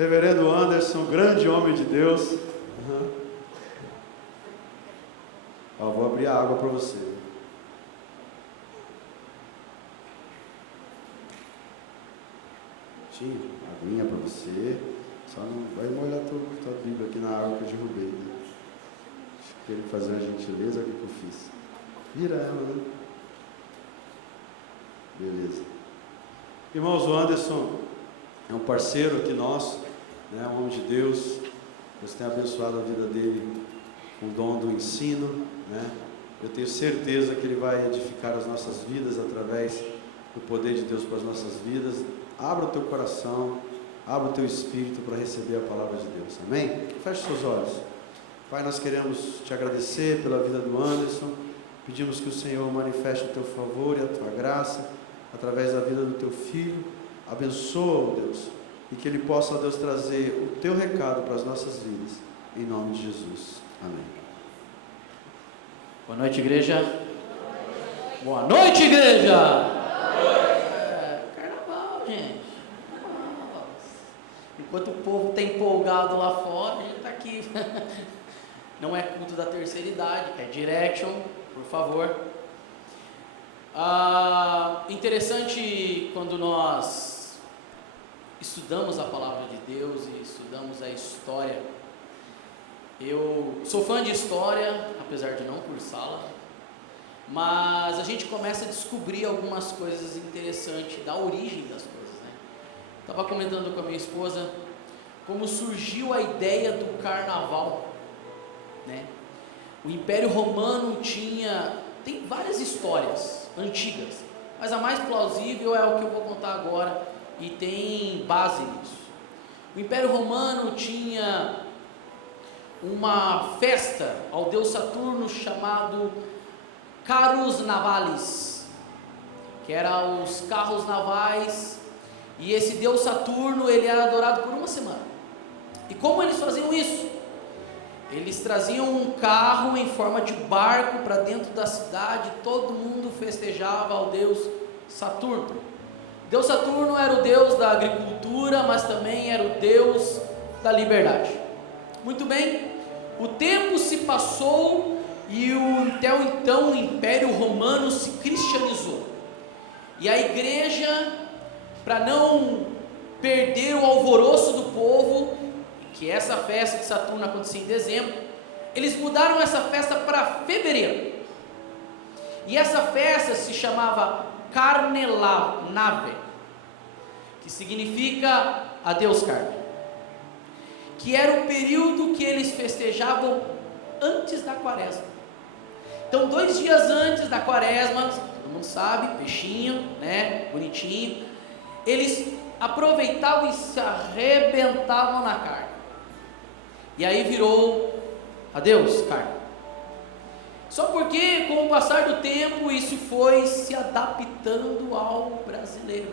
Reverendo Anderson, grande homem de Deus. Vou abrir a água para você. Aguinha para você. Só não vai molhar tua Bíblia aqui na água que eu derrubei, né? Quero fazer uma gentileza, o que eu fiz? Vira ela, né? Beleza. Irmãos, o Anderson é um parceiro aqui nosso, né? Um homem de Deus. Deus tem abençoado a vida dele com o dom do ensino, né? Eu tenho certeza que ele vai edificar as nossas vidas através do poder de Deus para as nossas vidas. Abra o teu coração, abra o teu espírito para receber a palavra de Deus, amém? Feche seus olhos. Pai, nós queremos te agradecer pela vida do Anderson, pedimos que o Senhor manifeste o teu favor e a tua graça, através da vida do teu filho. Abençoa, Deus, e que ele possa, Deus, trazer o teu recado para as nossas vidas, em nome de Jesus, amém. Boa noite, igreja. Boa noite, igreja. Carnaval, gente. Carnaval. Enquanto o povo está empolgado lá fora, a gente está aqui. Não é culto da terceira idade, é direction, por favor. Interessante quando nós estudamos a palavra de Deus e estudamos a história. Eu sou fã de história, apesar de não cursá-la, mas a gente começa a descobrir algumas coisas interessantes da origem das coisas, né? Estava comentando com a minha esposa como surgiu a ideia do carnaval, né? O Império Romano tem várias histórias antigas, mas a mais plausível é o que eu vou contar agora e tem base nisso. O Império Romano tinha uma festa ao deus Saturno chamado Carus Navalis, que era os carros navais, e esse deus Saturno ele era adorado por uma semana. E como eles faziam isso? Eles traziam um carro em forma de barco para dentro da cidade, todo mundo festejava ao deus Saturno. Deus Saturno era o deus da agricultura, mas também era o deus da liberdade. Muito bem, o tempo se passou e até então o Império Romano se cristianizou. E a igreja, para não perder o alvoroço do povo, que essa festa de Saturno acontecia em dezembro, eles mudaram essa festa para fevereiro. E essa festa se chamava Carnenave, que significa adeus carne, que era o período que eles festejavam antes da quaresma. Então 2 dias antes da quaresma, todo mundo sabe, peixinho, né, bonitinho, eles aproveitavam e se arrebentavam na carne. E aí virou adeus carne. Só porque com o passar do tempo isso foi se adaptando ao brasileiro.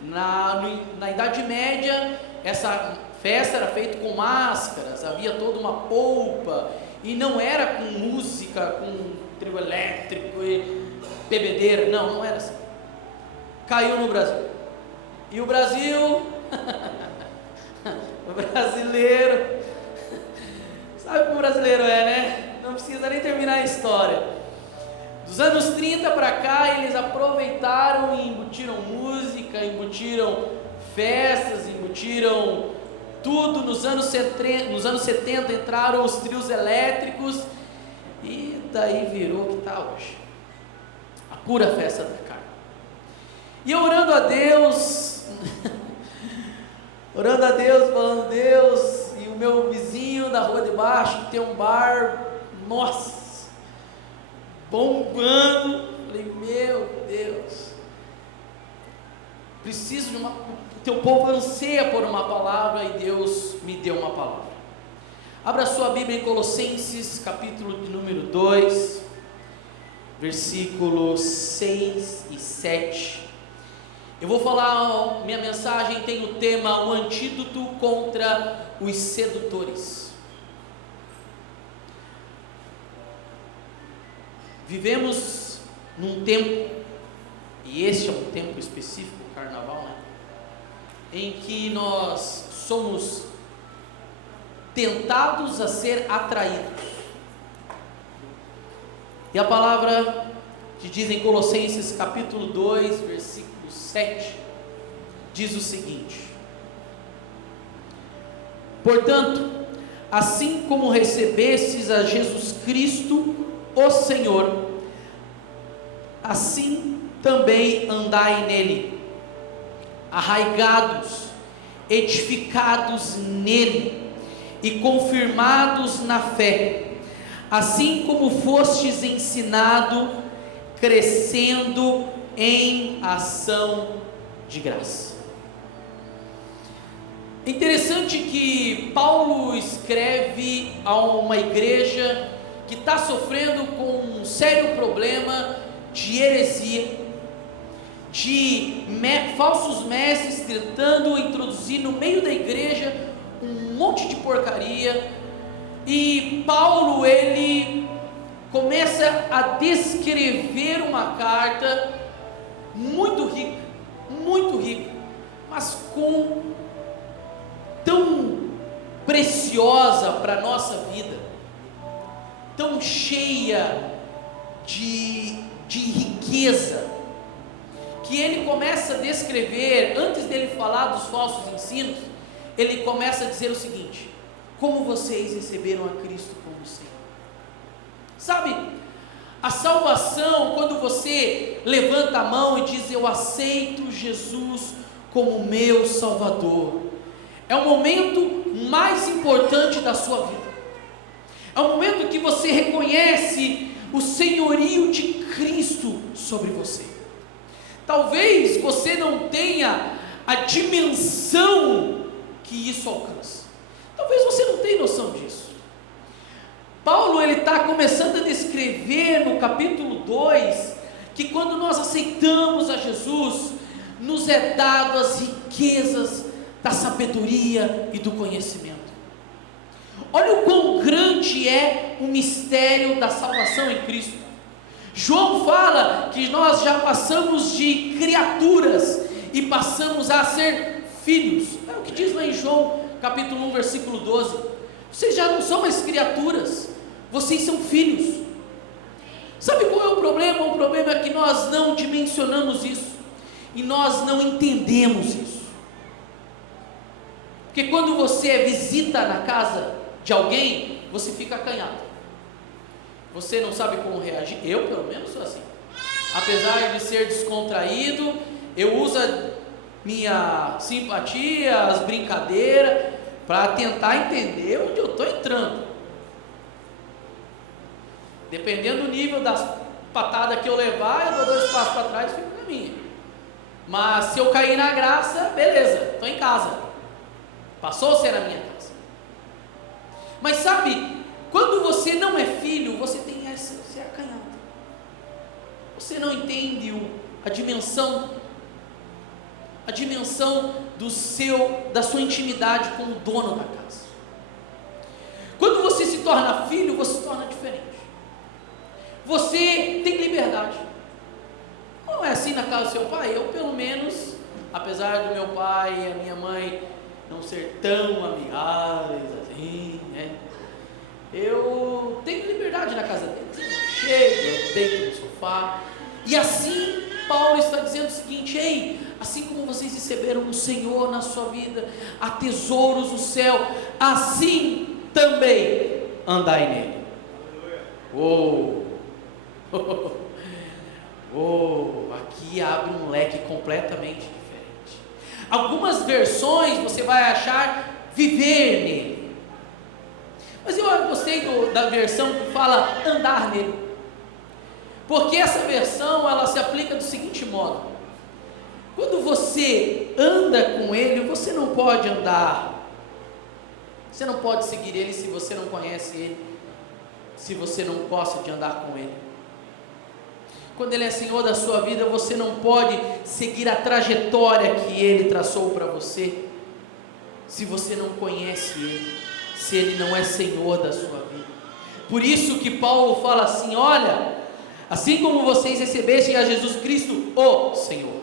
Na Idade Média essa festa era feita com máscaras, havia toda uma polpa, e não era com música, com trio elétrico e bebedeira, não era assim. Caiu no Brasil. E o Brasil, o brasileiro, sabe como o brasileiro é, né? Não precisa nem terminar a história. Dos anos 30 para cá, eles aproveitaram e embutiram música, embutiram festas, embutiram tudo. Nos anos 70 entraram os trios elétricos e daí virou o que está hoje, a pura festa da carne. E eu orando a Deus, falando: Deus, e o meu vizinho da rua de baixo tem um bar, nossa, bombando. Falei: meu Deus, preciso de o teu povo anseia por uma palavra, e Deus me deu uma palavra. Abra sua Bíblia em Colossenses, capítulo de número 2, versículos 6 e 7. Eu vou falar, minha mensagem tem o tema: o antídoto contra os sedutores. Vivemos num tempo, e este é um tempo específico, o carnaval, né? Em que nós somos tentados a ser atraídos. E a palavra que diz em Colossenses capítulo 2, versículo 7, diz o seguinte: portanto, assim como recebestes a Jesus Cristo, o Senhor, assim também andai nele, arraigados, edificados nele e confirmados na fé, assim como fostes ensinado, crescendo em ação de graça. Interessante que Paulo escreve a uma igreja que está sofrendo com um sério problema de heresia, de falsos mestres tentando introduzir no meio da igreja um monte de porcaria. E Paulo, ele começa a descrever uma carta muito rica, mas tão preciosa para a nossa vida, tão cheia de riqueza, que ele começa a descrever. Antes dele falar dos falsos ensinos, ele começa a dizer o seguinte: como vocês receberam a Cristo como Senhor. Sabe, a salvação, quando você levanta a mão e diz: eu aceito Jesus como meu Salvador, é o momento mais importante da sua vida. É o momento que você reconhece o senhorio de Cristo sobre você. Talvez você não tenha a dimensão que isso alcança. Talvez você não tenha noção disso. Paulo, ele está começando a descrever no capítulo 2, que quando nós aceitamos a Jesus, nos é dado as riquezas da sabedoria e do conhecimento. Olha o quão grande é o mistério da salvação em Cristo. João fala que nós já passamos de criaturas e passamos a ser filhos. É o que diz lá em João capítulo 1, versículo 12. Vocês já não são mais criaturas, vocês são filhos. Sabe qual é o problema? O problema é que nós não dimensionamos isso, e nós não entendemos isso. Porque quando você visita na casa de alguém, você fica acanhado, você não sabe como reagir. Eu pelo menos sou assim, apesar de ser descontraído, eu uso minha simpatia, as brincadeiras, para tentar entender onde eu estou entrando. Dependendo do nível das patadas que eu levar, eu dou 2 passos para trás e fico na minha. Mas se eu cair na graça, beleza, estou em casa, passou a ser a minha casa. Mas sabe, quando você não é filho, você tem esse acanhado. Você não entende a dimensão da sua intimidade com o dono da casa. Quando você se torna filho, você se torna diferente. Você tem liberdade. Não é assim na casa do seu pai? Eu, pelo menos, apesar do meu pai e a minha mãe não ser tão amigáveis assim, né? Eu tenho liberdade na casa deles. Eu chego, eu deito no sofá. E assim, Paulo está dizendo o seguinte: ei, assim como vocês receberam o Senhor na sua vida, há tesouros no céu, assim também andai nele. Aqui abre um leque completamente diferente. Algumas versões você vai achar viver nele, mas eu gostei da versão que fala andar nele, porque essa versão ela se aplica do seguinte modo: quando você anda com ele, você não pode andar, você não pode seguir ele se você não conhece ele, se você não gosta de andar com ele. Quando ele é Senhor da sua vida, você não pode seguir a trajetória que ele traçou para você, se você não conhece ele, se ele não é Senhor da sua vida. Por isso que Paulo fala assim: olha, assim como vocês recebessem a Jesus Cristo, o Senhor,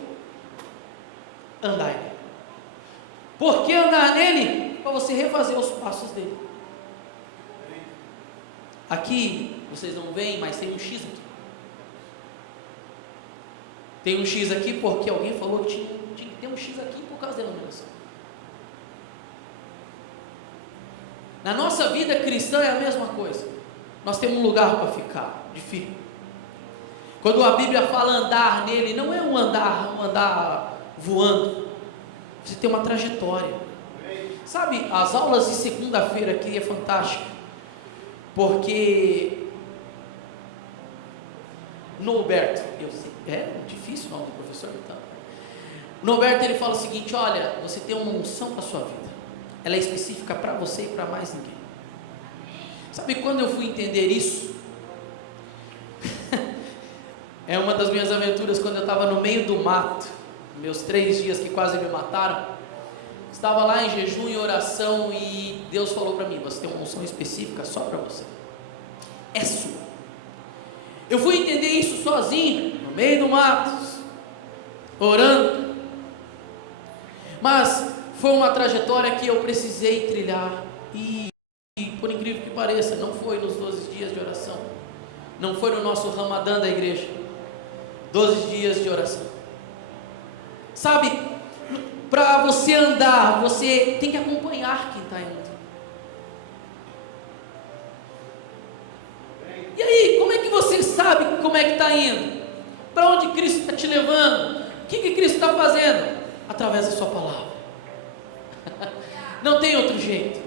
andai nele. Por que andar nele? Para você refazer os passos dele. Aqui, vocês não veem, mas tem um X aqui. Tem um X aqui porque alguém falou que tinha que ter um X aqui por causa da denominação. Na nossa vida cristã é a mesma coisa. Nós temos um lugar para ficar, de firme. Quando a Bíblia fala andar nele, não é um andar voando. Você tem uma trajetória. Sabe, as aulas de segunda-feira aqui é fantástico, porque Norberto, eu sei, é difícil o nome do professor, então. Norberto, ele fala o seguinte: olha, você tem uma unção para a sua vida, ela é específica para você e para mais ninguém. Sabe quando eu fui entender isso? É uma das minhas aventuras, quando eu estava no meio do mato, meus 3 dias que quase me mataram. Estava lá em jejum e oração e Deus falou para mim: você tem uma unção específica só para você, é sua. Eu fui entender isso sozinho, no meio do mato, orando. Mas foi uma trajetória que eu precisei trilhar. E por incrível que pareça, não foi nos 12 dias de oração, não foi no nosso Ramadã da igreja, 12 dias de oração. Sabe, para você andar, você tem que acompanhar quem está indo. E aí, como é que você sabe como é que está indo? Para onde Cristo está te levando? O que Cristo está fazendo? Através da sua palavra. Não tem outro jeito.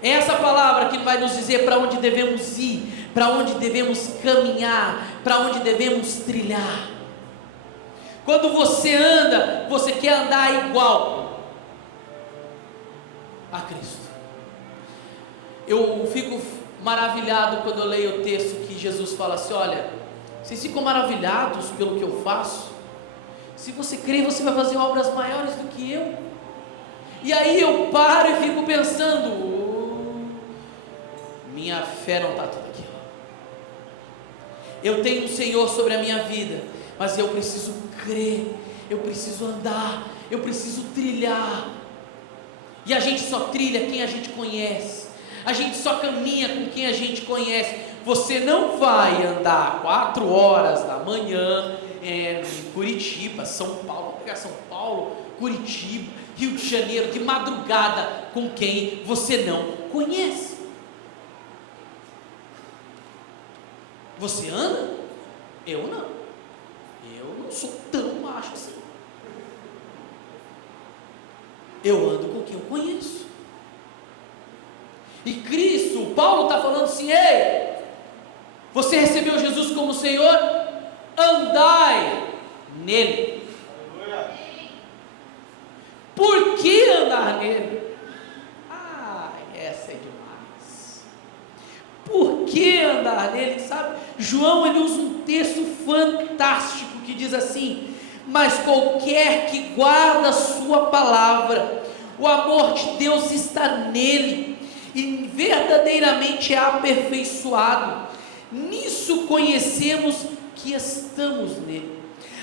É essa palavra que vai nos dizer para onde devemos ir, para onde devemos caminhar, para onde devemos trilhar. Quando você anda, você quer andar igual a Cristo. Eu fico maravilhado quando eu leio o texto que Jesus fala assim: olha, vocês ficam maravilhados pelo que eu faço? Se você crer, você vai fazer obras maiores do que eu. E aí eu paro e fico pensando: minha fé não está tudo aqui. Eu tenho um Senhor sobre a minha vida, mas eu preciso crer, eu preciso andar, eu preciso trilhar. E a gente só trilha quem a gente conhece, a gente só caminha com quem a gente conhece. Você não vai andar 4 horas da manhã em Curitiba, São Paulo, vamos pegar São Paulo, Curitiba, Rio de Janeiro, de madrugada, com quem você não conhece. Você anda? Eu não. Eu não sou tão macho assim. Eu ando com quem eu conheço. E Cristo, Paulo está falando assim: ei, você recebeu Jesus como Senhor? Andai nele. Por que andar nele? Essa é demais. Por que andar nele? Sabe, João, ele usa um texto fantástico que diz assim: mas qualquer que guarda a sua palavra, o amor de Deus está nele, e verdadeiramente é aperfeiçoado. Nisso conhecemos que estamos nele.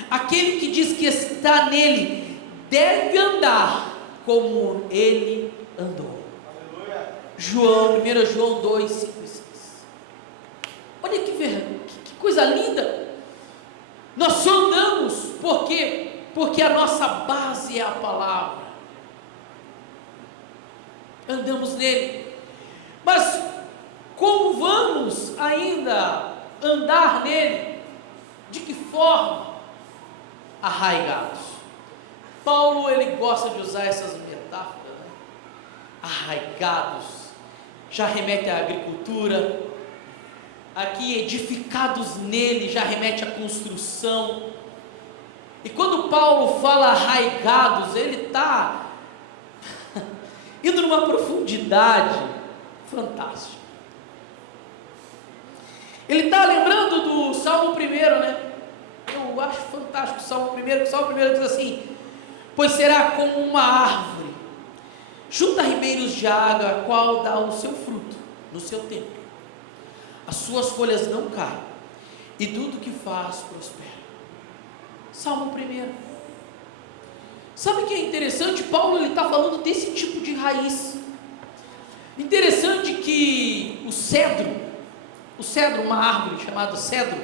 Aquele que diz que está nele deve andar como ele andou. João, 1 João 2, 5 e 6. Olha que coisa linda. Nós só andamos porque a nossa base é a palavra. Andamos nele. Mas como vamos ainda andar nele? De que forma? Arraigados. Paulo, ele gosta de usar essas metáforas, né? Arraigados já remete à agricultura. Aqui, edificados nele, já remete à construção. E quando Paulo fala arraigados, ele está indo numa profundidade fantástica. Ele está lembrando do Salmo 1, né? Eu acho fantástico o Salmo 1, que o Salmo 1 diz assim: pois será como uma árvore junto a ribeiros de água, a qual dá o seu fruto no seu tempo, as suas folhas não caem, e tudo que faz prospera. Salmo 1. Sabe o que é interessante? Paulo está falando desse tipo de raiz. Interessante que o cedro, uma árvore chamada cedro,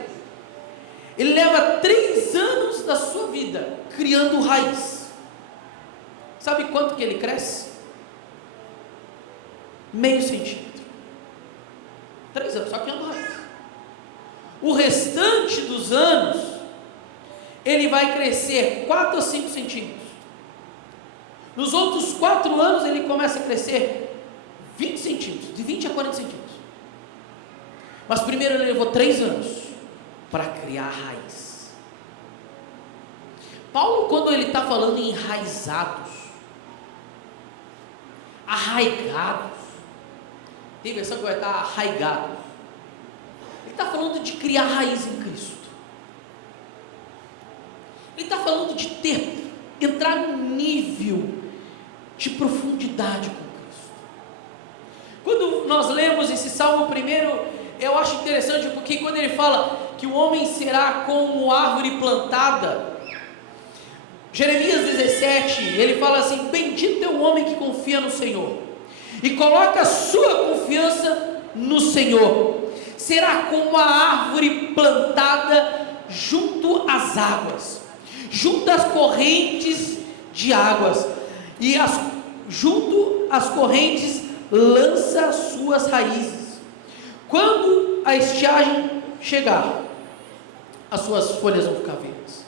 ele leva 3 anos da sua vida criando raiz. Sabe quanto que ele cresce? Meio centímetro. 3 anos, só criando raiz. O restante dos anos, ele vai crescer 4 a 5 centímetros. Nos outros 4 anos, ele começa a crescer 20 centímetros, de 20 a 40 centímetros. Mas primeiro ele levou 3 anos para criar a raiz. Paulo, quando ele está falando em enraizados, arraigados, tem versão que vai estar arraigados, ele está falando de criar raiz em Cristo. Ele está falando de entrar num nível de profundidade com Cristo. Quando nós lemos esse Salmo primeiro, eu acho interessante, porque quando ele fala que o homem será como árvore plantada, Jeremias 17, ele fala assim: bendito é o homem que confia no Senhor, e coloca a sua confiança no Senhor, será como a árvore plantada junto às águas, junto às correntes de águas, e junto às correntes lança as suas raízes. Quando a estiagem chegar, as suas folhas vão ficar verdes.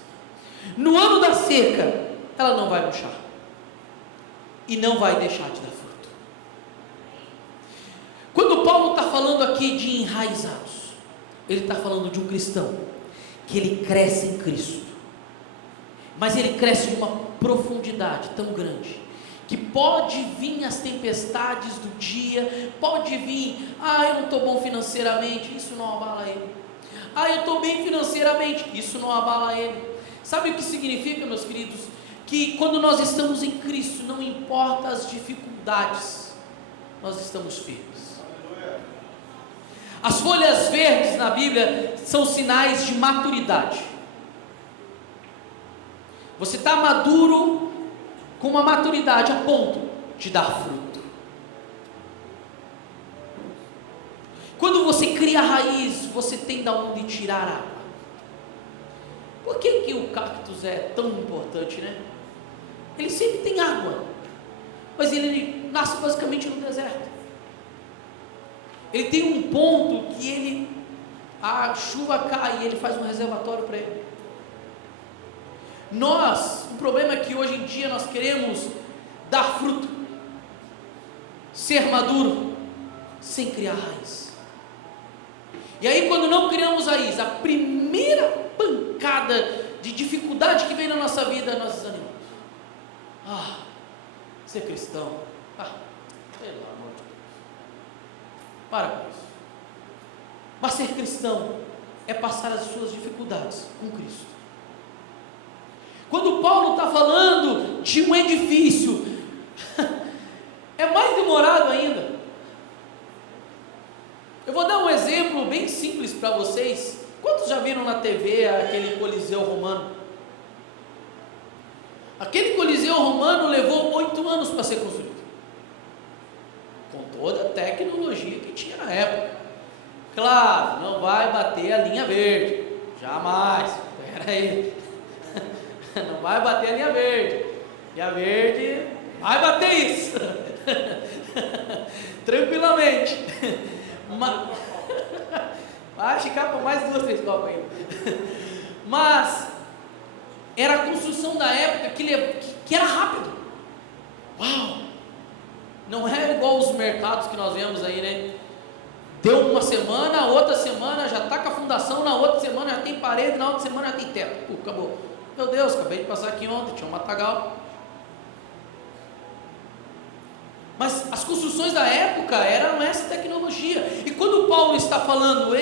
No ano da seca, ela não vai murchar e não vai deixar de dar fruto. Quando Paulo está falando aqui de enraizados, ele está falando de um cristão que ele cresce em Cristo, mas ele cresce em uma profundidade tão grande que pode vir as tempestades do dia, pode vir, eu não estou bom financeiramente, isso não abala ele. Eu estou bem financeiramente, isso não abala ele. Sabe o que significa, meus queridos? Que quando nós estamos em Cristo, não importa as dificuldades, nós estamos firmes. As folhas verdes na Bíblia são sinais de maturidade. Você está maduro, com uma maturidade a ponto de dar fruto. Quando você cria raiz, você tem de onde tirar água. Por que o cactus é tão importante, né? Ele sempre tem água, mas ele nasce basicamente no deserto. Ele tem um ponto que a chuva cai e ele faz um reservatório para ele. O problema é que hoje em dia nós queremos dar fruto, ser maduro, sem criar raiz. E aí, quando não criamos raiz, a primeira pancada de dificuldade que vem na nossa vida, nós desanimamos. Ser cristão, pelo amor de Deus, para com isso. Mas ser cristão é passar as suas dificuldades com Cristo. Quando Paulo está falando de um edifício, é mais demorado ainda. Eu vou dar um exemplo bem simples para vocês. Quantos já viram na TV aquele Coliseu Romano? Aquele Coliseu Romano levou 8 anos para ser construído, com toda a tecnologia que tinha na época. Claro, não vai bater a linha verde, jamais. Espera aí. Não vai bater a linha verde. Linha verde vai bater isso. Tranquilamente. Vai ficar por mais 2, 3 copas ainda. Mas era a construção da época que era rápido. Uau! Não é igual os mercados que nós vemos aí, né? Deu uma semana, outra semana já está com a fundação, na outra semana já tem parede, na outra semana já tem teto. Acabou. Meu Deus, acabei de passar aqui ontem, tinha um matagal. Mas as construções da época eram essa tecnologia. E quando Paulo está falando,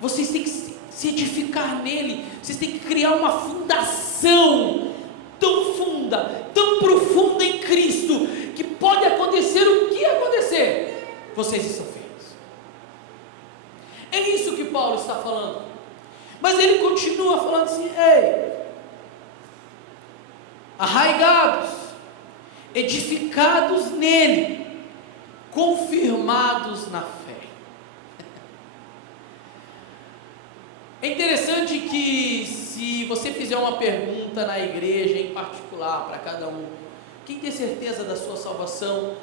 vocês têm que se edificar nele, vocês têm que criar uma fundação tão funda, tão profunda em Cristo, que pode acontecer o que acontecer, vocês estão firmes. É isso que Paulo está falando. Mas ele continua falando assim: arraigados, edificados nele, confirmados na fé. É interessante que, se você fizer uma pergunta na igreja em particular para cada um, quem tem certeza da sua salvação,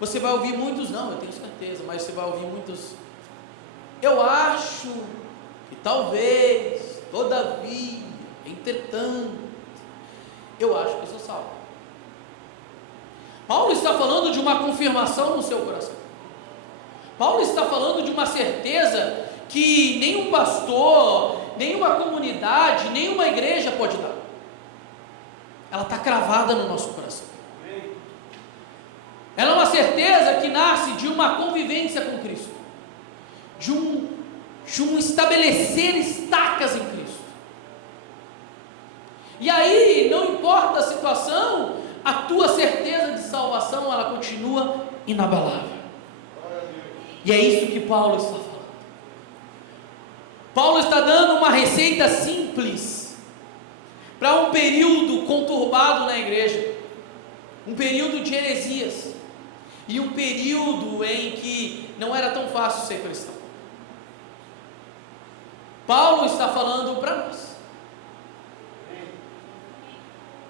você vai ouvir muitos, não, eu tenho certeza, mas você vai ouvir muitos, eu acho que talvez, todavia, entretanto, eu acho que eu sou salvo. Paulo está falando de uma confirmação no seu coração. Paulo está falando de uma certeza que nenhum pastor, nenhuma comunidade, nenhuma igreja pode dar. Ela está cravada no nosso coração. Ela é uma certeza que nasce de uma convivência com Cristo, de um estabelecer estacas em Cristo. E aí, não importa a situação, a tua certeza de salvação, ela continua inabalável. E é isso que Paulo está falando. Paulo está dando uma receita simples para um período conturbado na igreja, um período de heresias, e um período em que não era tão fácil ser cristão. Paulo está falando para nós.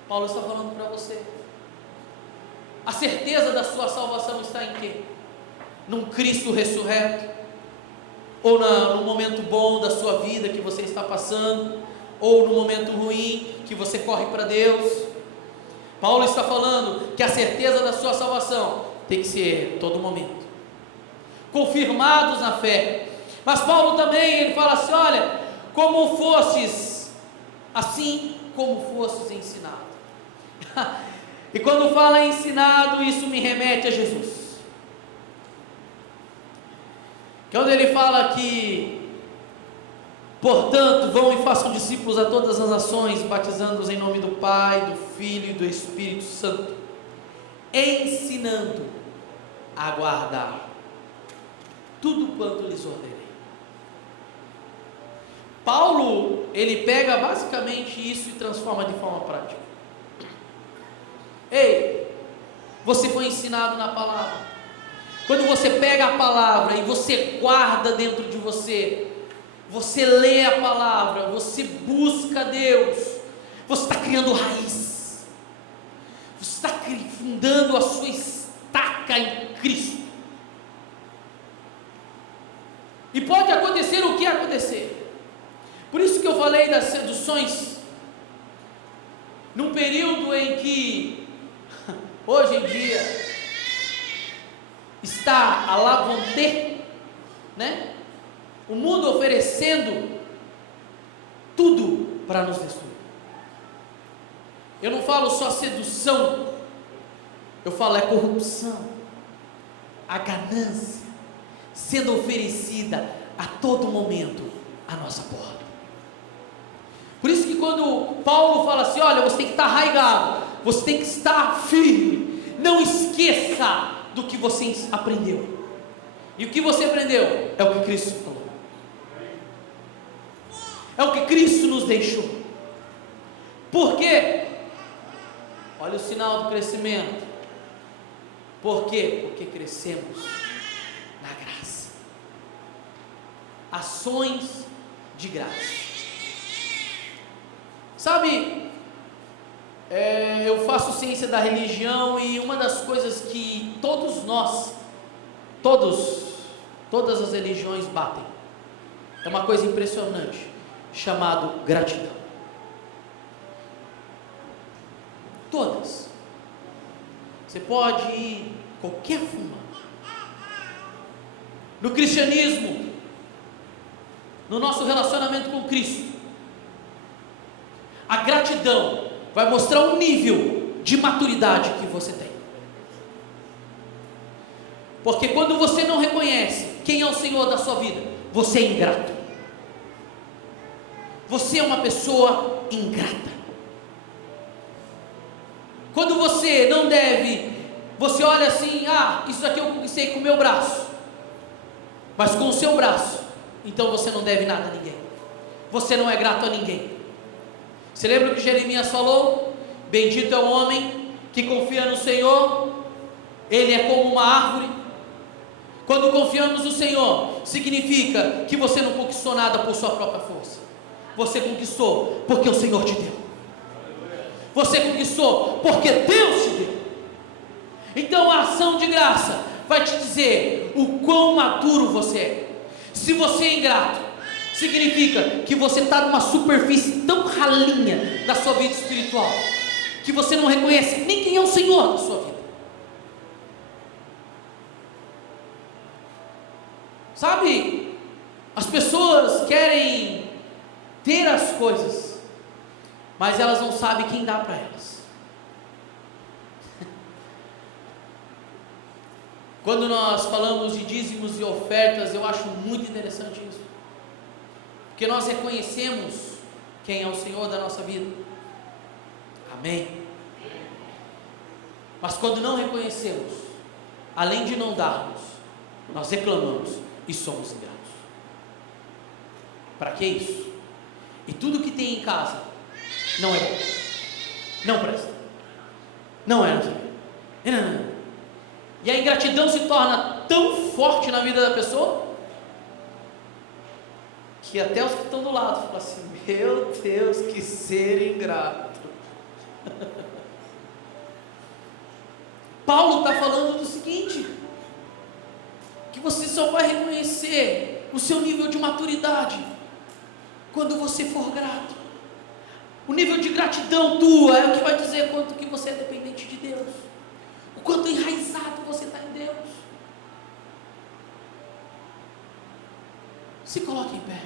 Paulo está falando para você. A certeza da sua salvação está em quê? Num Cristo ressurreto? Ou no momento bom da sua vida que você está passando? Ou no momento ruim que você corre para Deus? Paulo está falando que a certeza da sua salvação tem que ser todo momento, confirmados na fé. Mas Paulo também, ele fala assim, olha, como fostes, assim como fostes ensinados. E quando fala ensinado, isso me remete a Jesus. Quando ele fala que, portanto, vão e façam discípulos a todas as nações, batizando-os em nome do Pai, do Filho e do Espírito Santo, ensinando a guardar tudo quanto lhes ordenei. Paulo, ele pega basicamente isso e transforma de forma prática. Ei, você foi ensinado na palavra. Quando você pega a palavra e você guarda dentro de você, você lê a palavra, você busca Deus, você está criando raiz, você está fundando a sua estaca em Cristo. E pode acontecer o que acontecer. Por isso que eu falei das seduções, num período em que, hoje em dia, está a lavante, né? O mundo oferecendo tudo para nos destruir. Eu não falo só sedução, eu falo é corrupção, a ganância sendo oferecida a todo momento à nossa porta. Por isso que quando Paulo fala assim, olha, você tem que estar arraigado, você tem que estar firme, não esqueça do que você aprendeu. E o que você aprendeu é o que Cristo falou, é o que Cristo nos deixou. Por quê? Olha o sinal do crescimento. Por quê? Porque crescemos na graça. Ações de graça. Sabe, eu faço ciência da religião, e uma das coisas que todos nós, todas as religiões batem, é uma coisa impressionante, chamado gratidão. Todas. Você pode ir qualquer forma. No cristianismo, no nosso relacionamento com Cristo, a gratidão vai mostrar um nível de maturidade que você tem. Porque quando você não reconhece quem é o Senhor da sua vida, você é ingrato. Você é uma pessoa ingrata. Quando você não deve, você olha assim, isso aqui eu conquistei com o meu braço, mas com o seu braço, então você não deve nada a ninguém, você não é grato a ninguém. Você lembra o que Jeremias falou? Bendito é o homem que confia no Senhor, ele é como uma árvore. Quando confiamos no Senhor, significa que você não conquistou nada por sua própria força, você conquistou porque o Senhor te deu, você conquistou porque Deus te deu. Então a ação de graça vai te dizer o quão maduro você é. Se você é ingrato, significa que você está numa superfície tão ralinha da sua vida espiritual, que você não reconhece nem quem é o Senhor da sua vida. Sabe, as pessoas querem ter as coisas, mas elas não sabem quem dá para elas. Quando nós falamos de dízimos e ofertas, eu acho muito interessante isso, porque nós reconhecemos quem é o Senhor da nossa vida. Amém? Mas quando não reconhecemos, além de não darmos, nós reclamamos e somos ingratos. Para que isso? E tudo que tem em casa não é bom, não presta, não é, não. E a ingratidão se torna tão forte na vida da pessoa, que até os que estão do lado falam assim: meu Deus, que ser ingrato. Paulo está falando do seguinte, que você só vai reconhecer o seu nível de maturidade quando você for grato. O nível de gratidão tua é o que vai dizer quanto que você é dependente de Deus, o quanto enraizado você está em Deus. Se coloque em pé.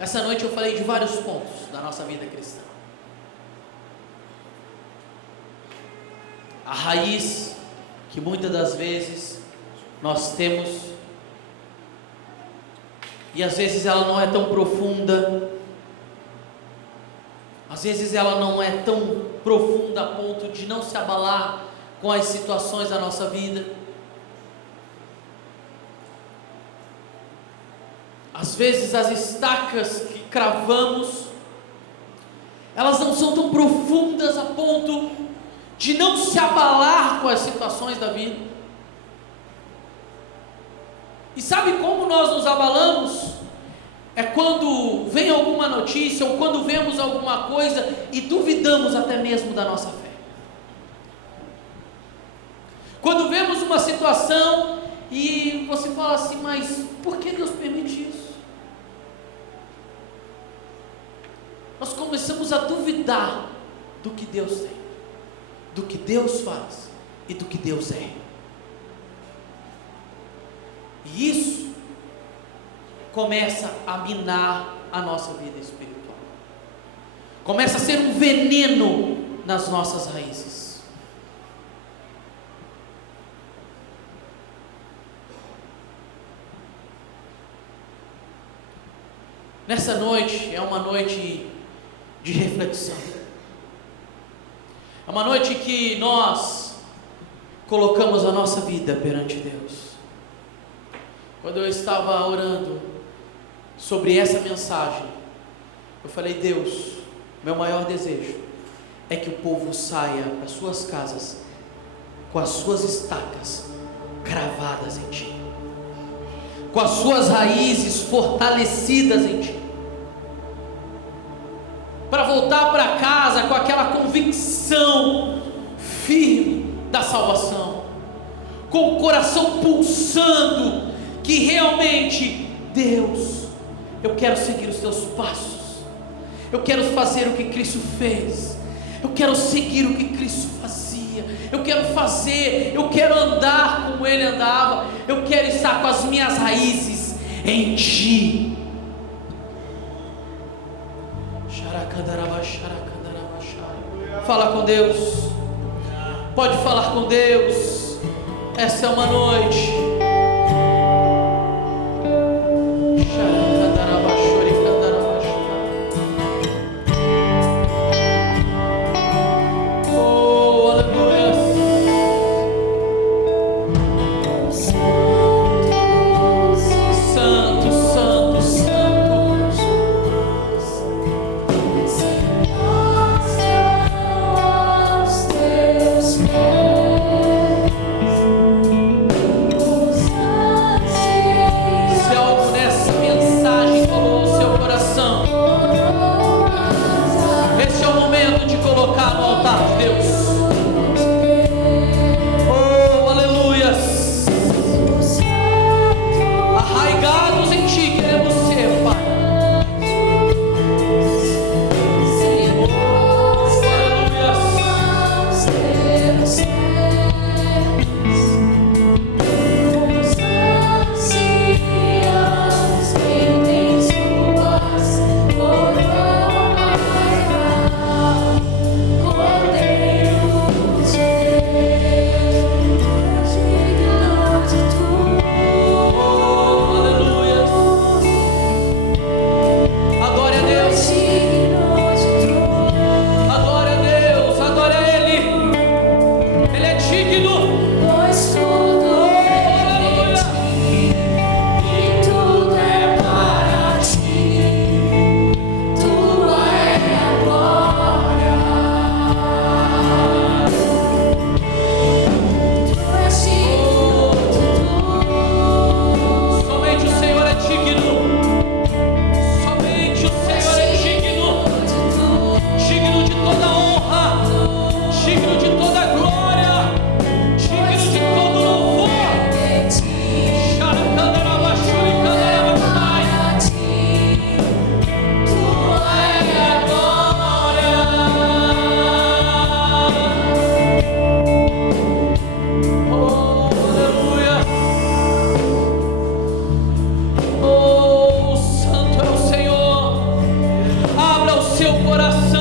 Essa noite eu falei de vários pontos da nossa vida cristã. A raiz que muitas das vezes nós temos, e às vezes ela não é tão profunda, às vezes ela não é tão profunda a ponto de não se abalar com as situações da nossa vida. Às vezes as estacas que cravamos, elas não são tão profundas a ponto de não se abalar com as situações da vida. E sabe como nós nos abalamos? É quando vem alguma notícia, ou quando vemos alguma coisa e duvidamos até mesmo da nossa fé. Quando vemos uma situação e você fala assim: mas por que Deus permite isso? Nós começamos a duvidar do que Deus tem, do que Deus faz e do que Deus é. E isso começa a minar a nossa vida espiritual, começa a ser um veneno nas nossas raízes. Nessa noite é uma noite de reflexão, é uma noite que nós colocamos a nossa vida perante Deus. Quando eu estava orando sobre essa mensagem, eu falei: Deus, meu maior desejo é que o povo saia das suas casas com as suas estacas cravadas em Ti, com as suas raízes fortalecidas em Ti, para voltar para casa com aquela convicção firme da salvação, com o coração pulsando, que realmente, Deus, eu quero seguir os Teus passos, eu quero fazer o que Cristo fez, eu quero seguir o que Cristo fazia, eu quero fazer, eu quero andar como Ele andava, eu quero estar com as minhas raízes em Ti. Fala com Deus, pode falar com Deus. Essa é uma noite seu coração.